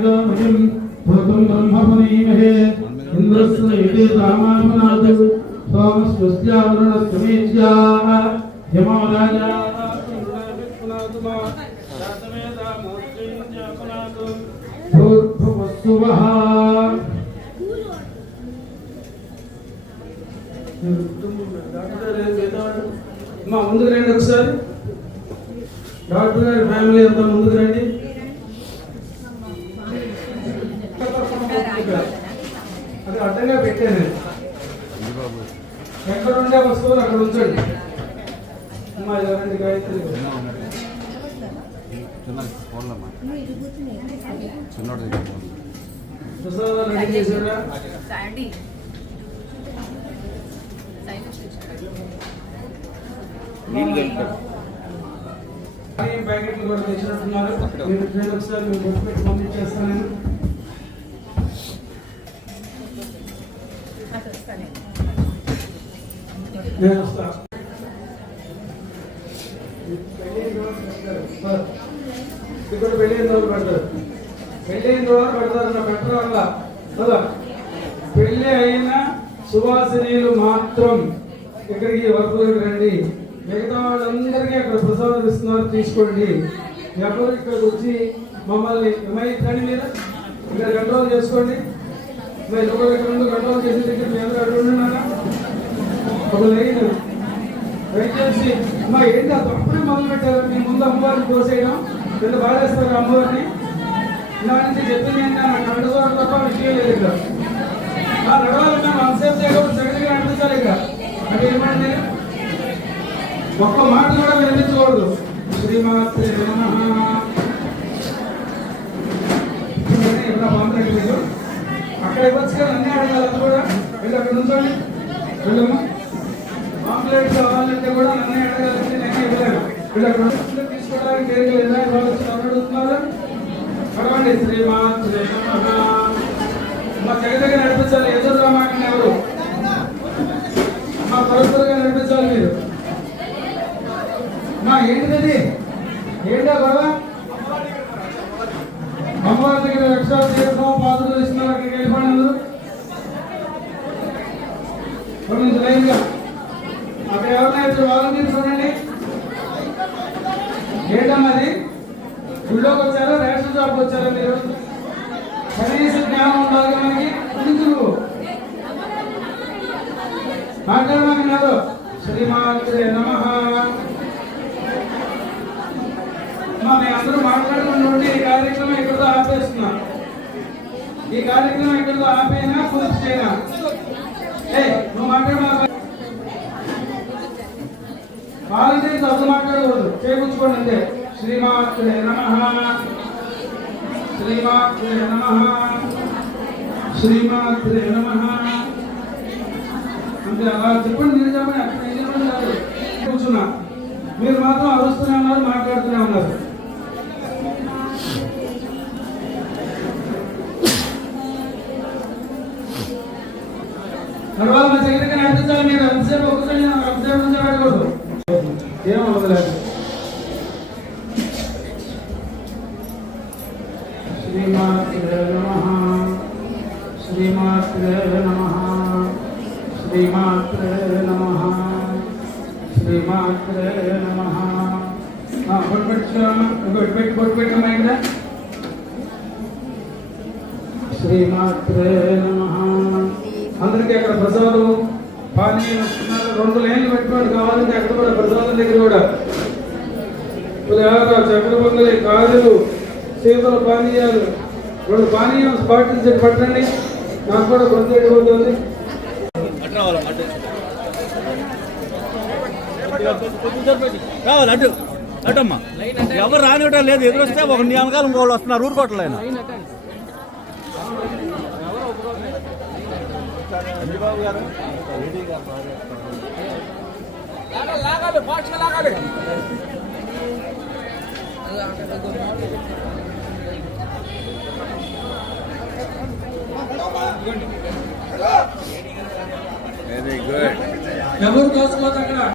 समिदोमयं भूतं ब्रह्मपुनीमहे इन्द्रस्य इति रामानुनादु सोमस्वस्यावरुणस्तमेज्या यमो राजा भूर्भुवस्सुवः మా ముందుకు రండి ఒకసారి డాక్టర్ గారి ఫ్యామిలీ అంతా ముందుకు రండి అది అడ్డంగా పెట్టాను ఎక్కడ ఉండే వస్తువులు అక్కడ ఉంచండి అమ్మా రండి గాయత్రి ప్రసాదాలు రెడీ చేశారా ప్యాకెట్లు కూడా తెచ్చినట్టున్నారు మీరు ఫ్రెండ్ ఒకసారి మీరు బొట్టు పెట్టి పంపించేస్తాను నేను వస్తాను ఇక్కడ పెళ్ళైన రోజు పెడతారు పెళ్ళైన రోజు పెడతారు నా పెట్టడం వల్ల కదా పెళ్ళి అయిన సువాసినీలు మాత్రం ఇక్కడికి వర్కులకు రండి మిగతా వాళ్ళందరికీ అక్కడ ప్రసాదం ఇస్తున్నారు తీసుకోండి ఎవరు ఇక్కడికి వచ్చి మమ్మల్ని కానీ మీరు ఇక్కడ కంట్రోల్ చేసుకోండి మరి ఒకరు ఇక్కడ కంట్రోల్ చేసే దగ్గర మీ అందరూ అడుగుతున్నారా ఒక లైన్ దయచేసి అమ్మా ఏంటి అప్పుడే మొదలు పెట్టారు మీ ముందు అమ్మవారిని కోసేయడం కింద బాధేస్తారు అమ్మవారిని ఇలా నుంచి చెప్పింది ఏంటి నాకు నడుచుకోవడం తప్ప విషయం లేదు ఇక్కడ నడవాలంటే మనం అంతసేపు చేయకపోతే సెకండ్గా నడిపించాలి ఇక్కడ అంటే ఏమంటే ఒక్క మాట కూడా వినిపించకూడదు శ్రీమాత్రే నమః అక్కడ ఇవ్వచ్చు కదా అన్నీ అడగాలి అది కూడా వీళ్ళు అక్కడ ఉంచండి వీళ్ళమ్మా పాంప్లెట్ కావాలంటే కూడా అన్నీ అడగాలంటే నేనే ఇవ్వలేను వీళ్ళు అక్కడ తీసుకోవడానికి ఏం లేదా అడుగుతున్నారు అడగండి శ్రీమాత్రే నమః మా దగ్గర నడిపించాలి ఎదురు రామాకండి ఎవరు మా పరస్పరంగా నడిపించాలి మీరు మా ఏంటిది ఏంటో గొడవ అమ్మవారి దగ్గర రక్షా తీర్థం పాత్రలు ఇస్తున్నారు అక్కడికి వెళ్ళిపోయిన కొన్ని లైన్గా అక్కడ ఎవరైనా వాలంటీర్స్ చూడండి ఏంటన్నది గుళ్ళోకి వచ్చారా రేషన్ షాప్కి వచ్చారా మీరు కనీస జ్ఞానం ఉండాలి మనకి ఎందుకు మాట్లాడమన్నారు శ్రీమాత్రే నమః మేము అందరూ మాట్లాడుకుంటుంటే ఈ కార్యక్రమం ఎక్కడితో ఆపేస్తున్నాం ఈ కార్యక్రమం ఎక్కడితో ఆపేనా పూర్తి చేయనా నువ్వు మాట్లాడ వాలంటీర్స్ అసలు మాట్లాడకూడదు చేకూర్చుకోండి అంతే శ్రీమాత్రే నమః శ్రీమాత్రే నమః శ్రీమాత్రే నమః అంటే అలా చెప్పండి మీరు చెప్పండి అక్కడ కూర్చున్నా మీరు మాత్రం అరుస్తూనే ఉన్నారు మాట్లాడుతూనే ఉన్నారు తర్వాత మా దగ్గరికి నడిపించాలి మీరు అంతసేపు ఒక్కసారి అంతసేపు నుంచి అడగకూడదు ఏం అవ్వలేదు శ్రీమాత్రే నమః శ్రీమాత్రే నమః శ్రీమాత్రే నమః శ్రీమాత్రే నమః కొట్టుపెట్టమ్మా ఇక్కడ శ్రీమాత్రే నమః అందరికీ అక్కడ ప్రసాదం పానీయం వస్తున్నారు 2 లైన్లు పెట్టుకోండి కావాలంటే అక్కడ కూడా ప్రసాదం దగ్గర కూడా పులిహార చక్కెర పొంగలి కాజులు శీతల పానీయాలు 2 పానీయం బాటిల్స్ పట్టండి నాకు కూడా గొంతు వెళ్ళిపోతుంది కావాలి అటు అటమ్మా ఎవరు రానివ్వటం లేదు ఎదురొస్తే ఒక నియామకాలు ఇంకోళ్ళు వస్తున్నారు ఊరుకోవట్లే చంద్రబాబు గారు వెరీ గుడ్ ఎవరు దోచుకోవద్దు అక్కడ